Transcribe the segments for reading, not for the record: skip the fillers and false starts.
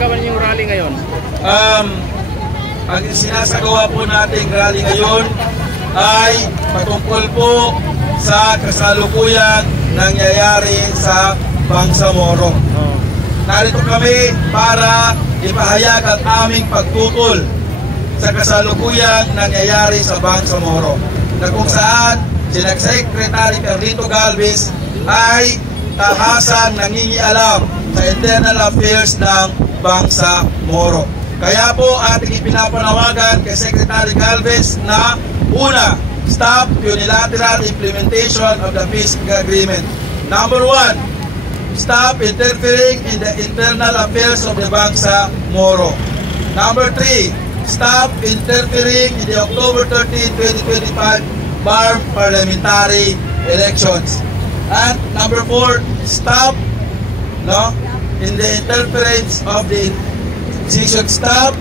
ginagawa niyong rally ngayon? Ang sinasagawa po nating rally ngayon ay patungkol po sa kasalukuyang nangyayari sa Bangsamoro. Narito kami para ipahayag ang aming pagtutol sa kasalukuyang nangyayari sa Bangsamoro, na kung saan si Secretary Carlito Galvez ay tahasang nangingialam sa internal affairs ng Bangsamoro. Kaya po ating ipinapanawagan kay Secretary Galvez na una, stop unilateral implementation of the peace agreement. Number 1, stop interfering in the internal affairs of the Bangsamoro. Number 3, stop interfering in the October 13, 2025 BARM parliamentary elections. And number 4, stop in the interference of the decision, stop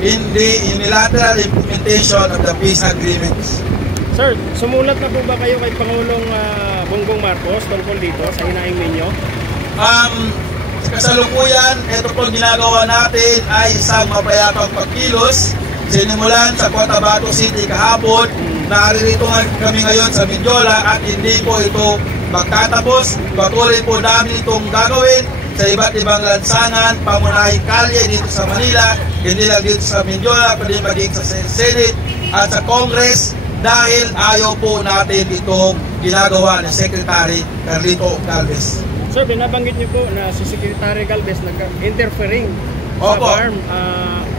in the unilateral implementation of the peace agreements. Sir, sumulat na po ba kayo kay Pangulong Bongbong Marcos tungkol dito sa hinaing ninyo? Sa kasalukuyan, ito po ginagawa natin ay isang mapayapang pagkilos. Sinimulan sa Cotabato City kahapon, naririto kami ngayon sa Mindiola at hindi po ito magtatapos. Patuloy po namin itong gagawin sa iba't ibang lansangan, pamunahing kalye dito sa Manila, hindi lang dito sa Mindiola, pwede maging sa Senate at sa Congress, dahil ayaw po natin itong ginagawa ng Secretary Carlito Galvez. Sir, binabanggit niyo po na si Secretary Galvez nag-interfering sa BARM.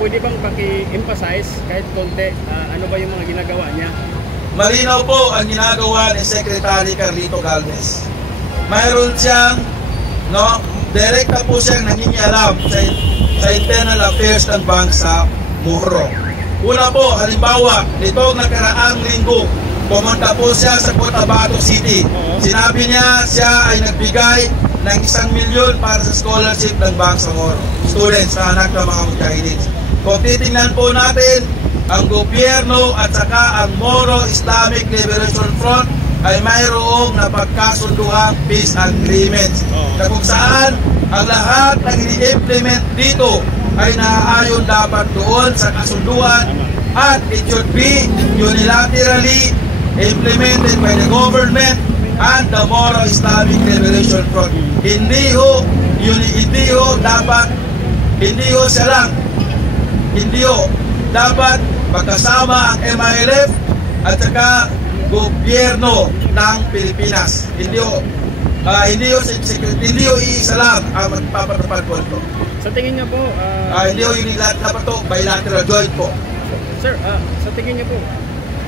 Pwede bang paki-emphasize kahit konti ano ba yung mga ginagawa niya? Malinaw po ang ginagawa ni Secretary Carlito Galvez. Mayroon siyang direkta po siyang nangingialam sa internal affairs ng Bangsamoro. Una po, halimbawa, nitong nakaraang linggo, pumunta po siya sa Cotabato City. Sinabi niya siya ay nagbigay ng 1 milyon para sa scholarship ng Bangsamoro students na anak ng mga mujahideen. Kung titingnan po natin, ang gobyerno at saka ang Moro Islamic Liberation Front ay mayroong napagkasunduhang peace agreements na kung saan ang lahat ng i-implement dito ay naaayon dapat doon sa kasunduan at it should be unilaterally implemented by the government and the Moro Islamic Liberation Front. Hindi ho dapat magkasama ang MILF at saka gobyerno ng Pilipinas. Hindi ho isa lang ang magpapatupad po ito. Sa tingin niyo po, hindi ho dapat ito bilateral joint po. Sir, sa tingin niyo po,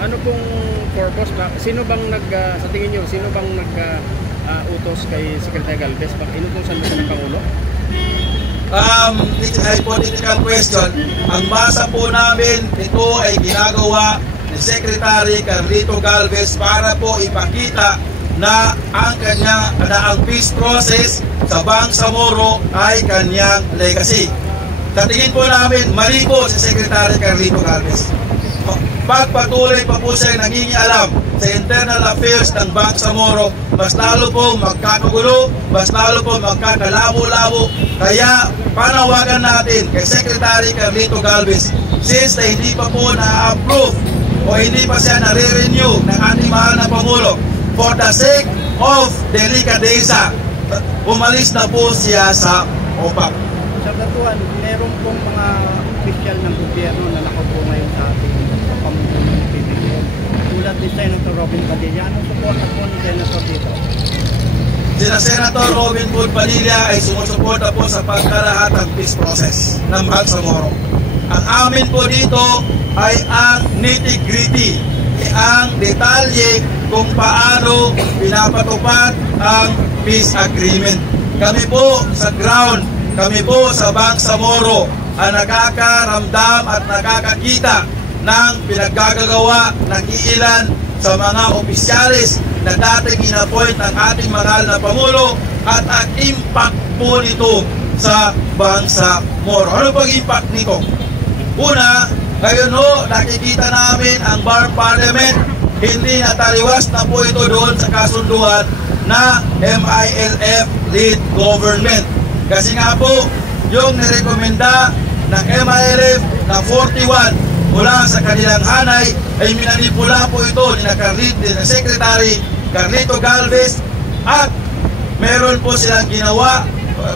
ano pong purpose ba? Sa tingin niyo, sino bang utos kay Secretary Galvez? Inutusan mo ng Pangulo? It's a hypothetical question. Ang basa po namin, ito ay ginagawa ni Secretary Carlito Galvez para po ipakita na ang peace process sa Bangsamoro ay kanyang legacy. Sa tingin po namin, mali po si Secretary Carlito Galvez. Pagpatuloy pa po siya nangingialam sa internal affairs ng Bangsamoro, mas lalo po magkakagulo, mas lalo po magkakalabo-labo. Kaya panawagan natin kay Secretary Carlito Galvez, since na hindi pa po na-approve o hindi pa siya nare-renew ng ating mahal na Pangulo, for the sake of delicadeza, umalis na po siya sa OPAC. Sa Batuan, meron pong mga opisyal ng gobyerno na nakaupo ngayon sa ating pamumuno ng PBBM. Tulad ni Senator Robin Padilla, anong suporta po ni Senator dito? Sina Senator Robin Hood Padilla ay sumusuporta po sa pagkalahatang peace process ng Bangsamoro. Ang amin po dito ay ang nitty-gritty, ang detalye kung paano pinapatupad ang peace agreement. Kami po sa ground, kami po sa Bangsamoro ang nakakaramdam at nakakakita ng pinaggagawa ng ilan sa mga opisyalis na dating in-appoint ng ating mahal na Pangulo at ang impact po nito sa Bangsamoro. Ano bang impact nito? Una, ngayon ho, nakikita namin ang BARM Parliament, hindi nataliwas na po ito doon sa kasunduan na MILF-led government. Kasi nga po, yung nirekomenda ng MILF na 41 mula sa kanilang hanay ay minanipula po ito ni Secretary Carlito Galvez at meron po silang ginawa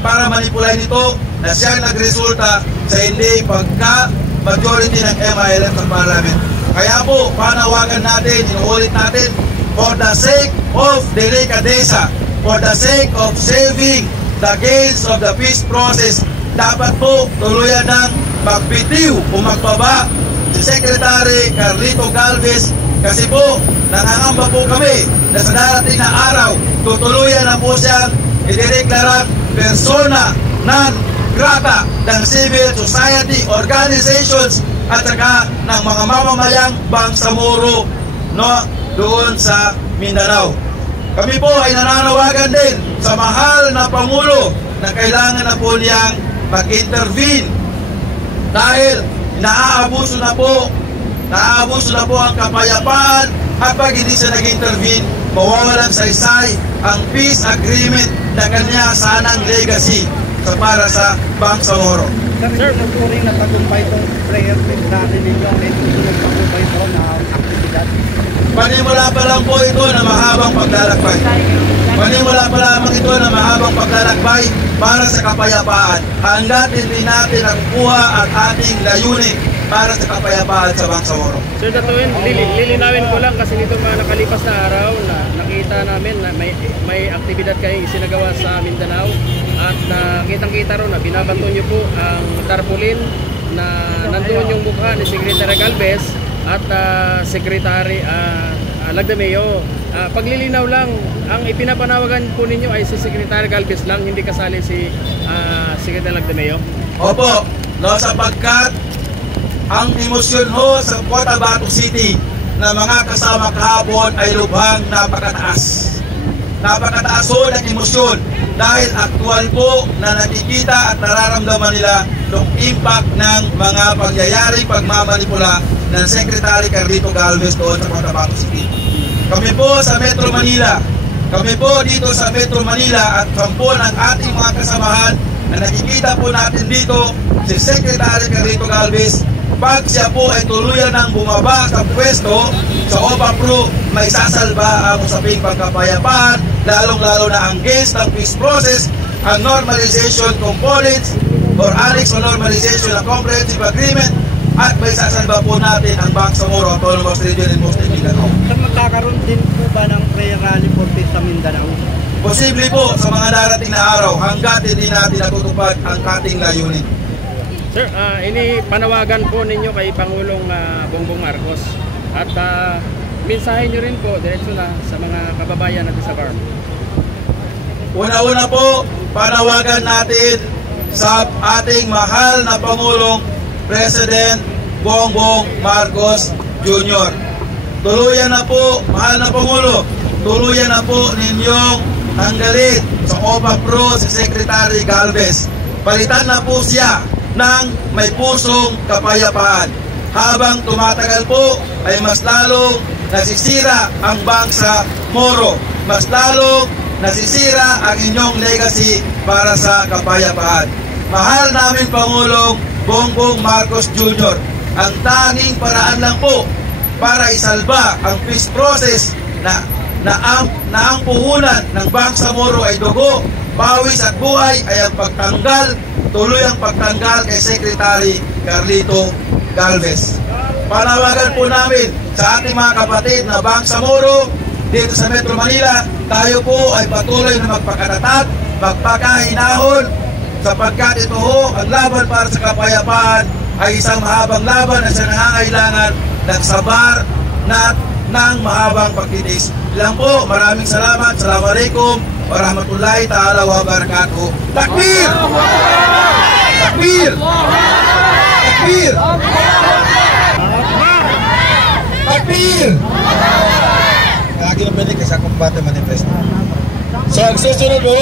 para manipulahin ito na siya nagresulta sa hindi pagka-majority ng MILF sa Parliament. Kaya po, panawagan natin, inuulit natin, for the sake of delicadeza, for the sake of saving the gains of the peace process, dapat po tuluyan ng magbitiw o magbaba si Secretary Carlito Galvez kasi po nangangamba po kami na sa darating na araw tutuluyan na po siyang idedeklarang persona non grata ng civil society organizations at saka ng mga mamamayang Bangsamoro doon sa Mindanao. Kami po ay nananawagan din sa mahal na Pangulo na kailangan na po niyang mag-intervene dahil naaabuso na po ang kapayapaan at pag hindi siya nag-intervene, mawawalan sa isay ang peace agreement na kanya sanang legacy para sa Bangsamoro. Sir, nagturing na tagumpay itong prayer natin ninyo. May nagtagumpay ito na aktibidad. Panimula pa lang po ito na mahabang paglalakbay. Panimula pa lamang ito na mahabang paglalakbay para sa kapayapaan. Hanggat hindi natin nakukuha ang ating layunin para sa kapayapaan sa Bangsamoro. Sir Datuin, lilinawin ko lang kasi nito mga nakalipas na araw na nakita namin na may aktibidad kayong isinagawa sa Mindanao at kitang-kita ron na binabato nyo po ang tarpaulin na nandoon yung mukha ni Secretary Galvez at Secretary Lagdameo. Paglilinaw lang, ang ipinapanawagan po ninyo ay si Secretary Galvez lang, hindi kasali si Secretary Lagdameo? Opo, sapagkat ang emosyon ho sa Cotabato City na mga kasama kahapon ay lubhang napakataas. Napakataas ho ng emosyon dahil aktual po na nakikita at nararamdaman nila ng impact ng mga pangyayaring pagmamanipula ng Secretary Carlito Galvez doon sa Cotabato City. Kami po sa Metro Manila, kami po dito sa Metro Manila at kampo ng ating mga kasamahan na nakikita po natin dito si Secretary Carlito Galvez. Pag siya po ay tuluyan ng bumaba sa pwesto sa OPA Pro, may sasalba ang usaping pagkapayapaan, lalong-lalo na ang gains ng peace process, ang normalization components or annex o normalization ng comprehensive agreement, at may sasalba po natin ang Bangsamoro Autonomous Region and Muslim Mindanao. Sir, magkakaroon din po ba ng prayer rally for peace sa Mindanao? Posible po sa mga darating na araw hanggat hindi natin natutupad ang ating layunin. Sir, ini panawagan po ninyo kay Pangulong Bongbong Marcos at mensahe nyo rin po diretso na sa mga kababayan natin sa BARM. Una-una po, panawagan natin sa ating mahal na Pangulong President Bongbong Marcos Jr. Tuluyan na po, mahal na Pangulo, tuluyan na po ninyong tanggalin sa OPA Pro si Secretary Galvez. Palitan na po siya ng may pusong kapayapaan. Habang tumatagal po ay mas lalong nasisira ang Bangsamoro. Mas lalong nasisira ang inyong legacy para sa kapayapaan. Mahal namin Pangulong Bongbong Marcos Jr., ang tanging paraan lang po para isalba ang peace process na ang puhunan ng Bangsamoro ay dugo, pawis at buhay ay ang pagtanggal, tuloy ang pagtanggal kay Secretary Carlito Galvez. Panawagan po namin sa ating mga kapatid na Bangsamoro dito sa Metro Manila, tayo po ay patuloy na magpakatatag, magpakahinahon, sapagkat ito ho, ang laban para sa kapayapaan ay isang mahabang laban na sa nangangailangan ng sabar na ng mahabang pagtitis. Ilang po, maraming salamat. Assalamualaikum warahmatullahi ta'ala wabarakatuh. Takbir! Takbir! Takbir! Takbir! Lagi na pwede kasi akong bata manifesto. So, ang susunod po,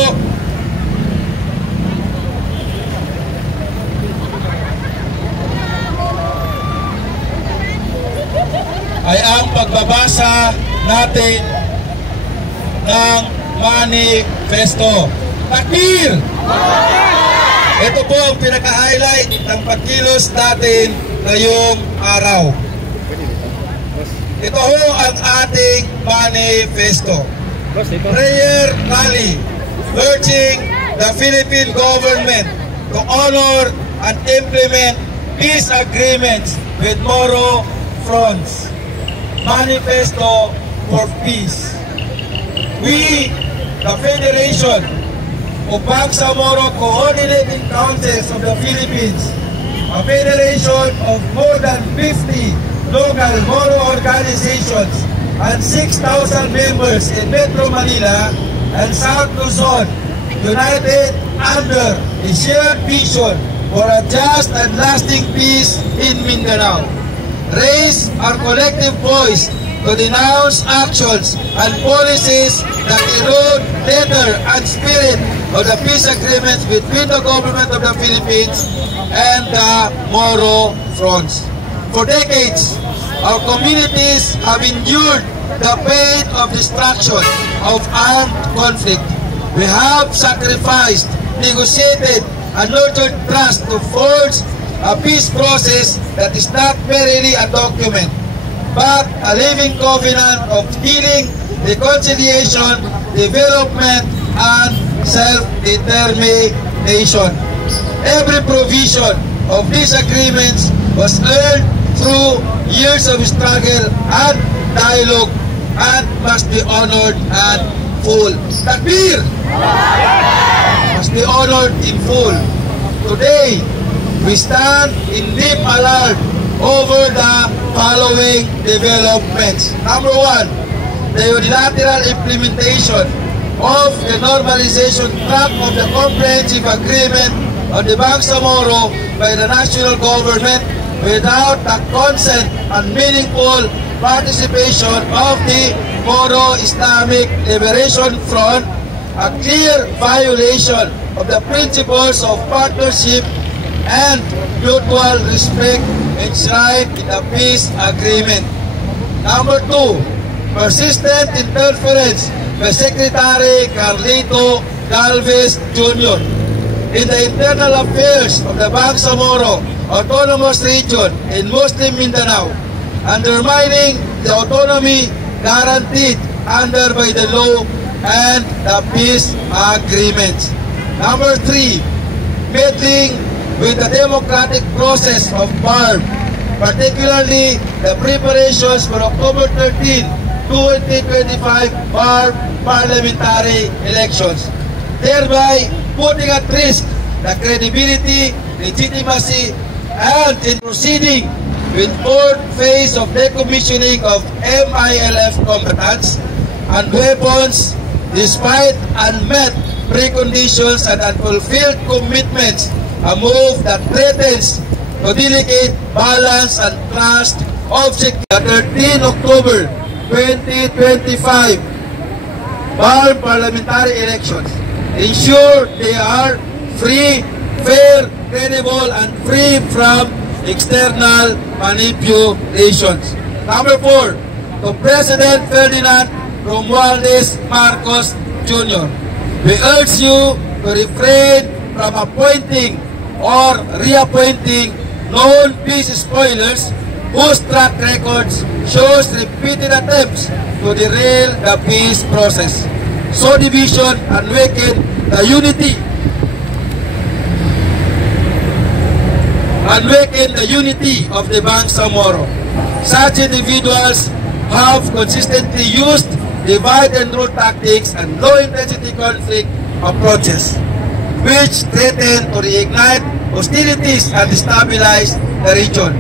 ay ang pagbabasa natin ng manifesto. Takbir! Ito po ang pinaka-highlight ng pagkilos natin ngayong araw. Ito ho ang ating manifesto. Prayer rally urging the Philippine government to honor and implement peace agreements with Moro fronts. Manifesto for peace. We, the Federation of Bangsamoro Coordinating Councils of the Philippines, a federation of more than 50 local Moro organizations and 6,000 members in Metro Manila and South Luzon, united under a shared vision for a just and lasting peace in Mindanao. Raise our collective voice to denounce actions and policies that erode letter and spirit of the peace agreements between the government of the Philippines and the Moro fronts. For decades, our communities have endured the pain of destruction of armed conflict. We have sacrificed, negotiated, and nurtured trust to forge a peace process that is not merely a document, but a living covenant of healing, reconciliation, development, and self-determination. Every provision of these agreements was earned through years of struggle and dialogue and must be honored and full. Takbir! Must be honored in full. Today, we stand in deep alert over the following developments. Number one, the unilateral implementation of the normalization track of the comprehensive agreement on the Bangsamoro by the national government without the consent and meaningful participation of the Moro Islamic Liberation Front, a clear violation of the principles of partnership and mutual respect enshrined in the peace agreement. Number two, persistent interference by Secretary Carlito Galvez Jr. in the internal affairs of the Bangsamoro Autonomous Region in Muslim Mindanao, undermining the autonomy guaranteed under by the law and the peace agreements. Number three, meddling with the democratic process of BARB, particularly the preparations for October 13, 2025 BARB parliamentary elections, thereby putting at risk the credibility, legitimacy, and in proceeding with fourth phase of decommissioning of MILF combatants and weapons despite unmet preconditions and unfulfilled commitments, a move that threatens to delicate balance and trust of the 13 October 2025 BARB parliamentary elections. Ensure they are free, fair, credible, and free from external manipulations. Number four, to President Ferdinand Romualdez Marcos Jr. We urge you to refrain from appointing or reappointing known peace spoilers whose track records shows repeated attempts to derail the peace process, sow division, and weaken the unity of the Bangsamoro. Such individuals have consistently used divide and rule tactics and low-intensity conflict approaches, which threaten to reignite hostilities and destabilize the region.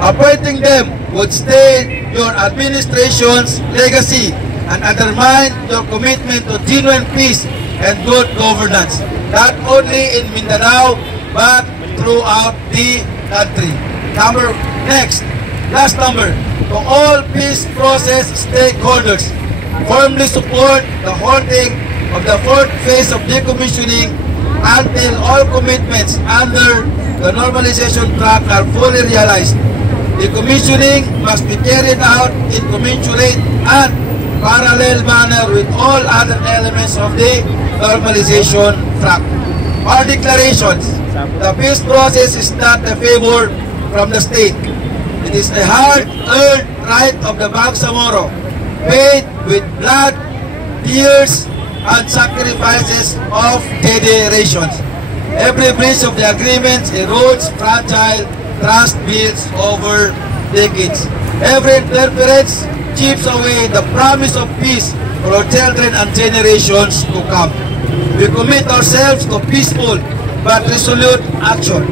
Appointing them would stain your administration's legacy and undermine your commitment to genuine peace and good governance, not only in Mindanao, but throughout the country. Last number, to all peace process stakeholders, firmly support the halting of the fourth phase of decommissioning until all commitments under the normalization track are fully realized. Decommissioning must be carried out in commensurate and parallel manner with all other elements of the normalization track. Our declarations The peace process is not a favor from the state. It is a hard-earned right of the Bangsamoro, paid with blood, tears, and sacrifices of generations. Every breach of the agreements erodes fragile trust built over decades. Every interference chips away the promise of peace for our children and generations to come. We commit ourselves to peaceful but resolute action.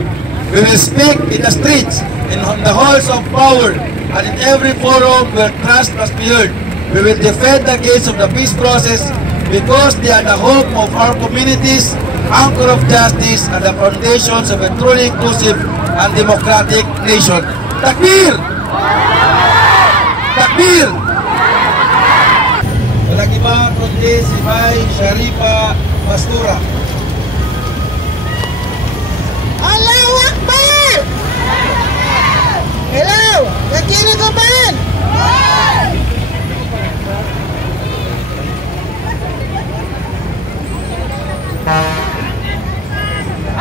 We will speak in the streets, in the halls of power, and in every forum where trust must be heard. We will defend the gates of the peace process because they are the hope of our communities, anchor of justice, and the foundations of a truly inclusive and democratic nation. Takbir! Takbir! Walang iba kundi si May Sharifa Mastura. Allahu Akbar! Hello! Nakinig ko ba?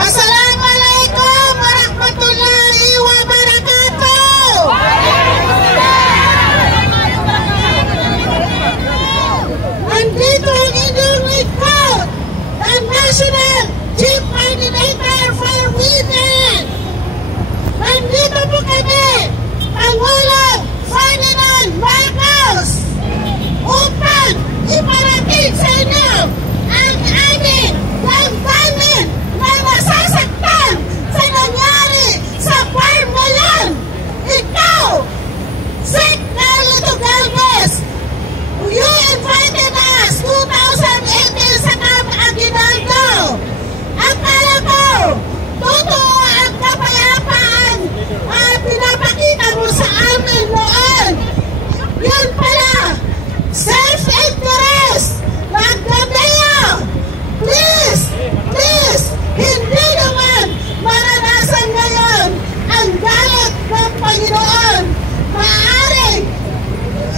Assalamualaikum warahmatullahi wabarakatuh! Nandito ang inyong lingkod, ang National Chief Coordinator for Women! Nandito po kami, Pangulong Ferdinand Marcos, upang iparating sa inyo ang aming damdamin na nasasaktan sa nangyari sa farm ngayon. Ikaw, Sec. Carlito Galvez, you invited us 2018 sa Camp Aguinaldo. Akala ko, totoo ang kapayapaan at pinapakita mo sa amin noon. Yun pala, self-interest, magdamaya. Please, please, hindi naman maranasan ngayon ang galit ng Panginoon. Maaaring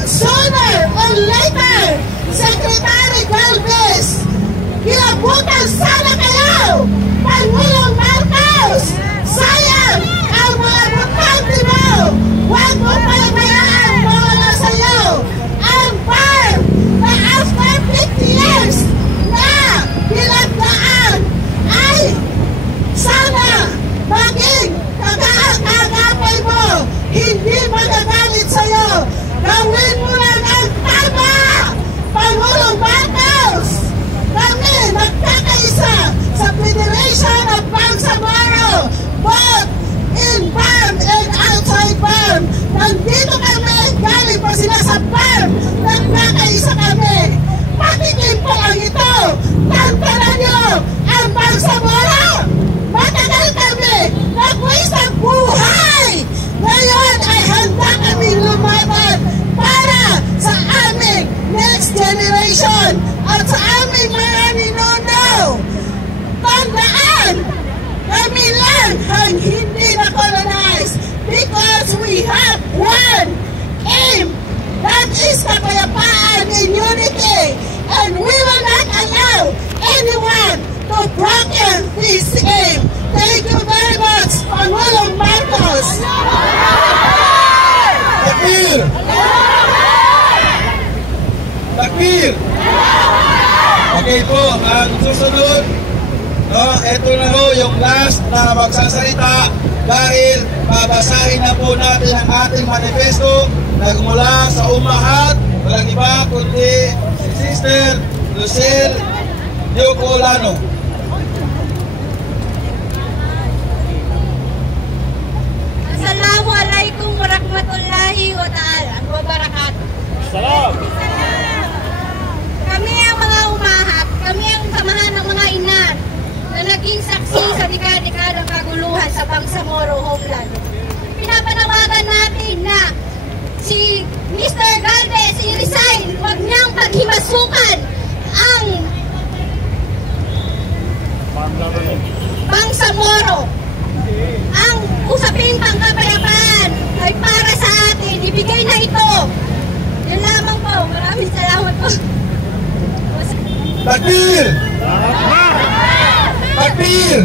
sooner or later, Secretary Galvez, kilabutan sana kayo, Pangulong Marcos. Sayang ang mga butante mo. Huwag mo palabayaan mawala sa'yo ang farm na after 50 years na bilagdaan ay sana maging kagapay mo, hindi magagalit sa'yo. Gawin mo lang ang tama, Pangulong Marcos. Kami nagkakaisa sa Federation of Bangsamoro, both in farm and outside farm. Nandito kami, galing pa sila sa farm, nagkakaisa kami. Patikim po lang ito, tantanan nyo ang Bangsamoro. Matagal kami, nagwis ang buhay. Ngayon ay handa kami lumaban para sa aming next generation at sa aming mga ninuno. Tandaan, kami lang ang hindi na-colonize because we have one aim, that is kapayapaan and unity, and we will not allow anyone to broken this aim. Thank you very much, Pangulong Marcos. Takbir! Takbir! Okay po, ang susunod, ito na ho yung last na magsasalita dahil babasahin na po natin ang ating manifesto nagmula sa umahat, walang iba kundi si Sister Lucille Yocolano. Assalamualaikum warahmatullahi wabarakatuh. Salam! Kami ang mga umahat, kami ang samahan ng mga ina na naging saksi sa dekada-dekadang kaguluhan sa Bangsamoro homeland. Pinapanawagan natin na si Mr. Galvez i-resign, huwag niyang paghimasukan ang Bangsamoro. Ang usaping pangkapayapaan ay para sa atin, ibigay na ito. Yun lamang po, maraming salamat po. Takbir! Takbir!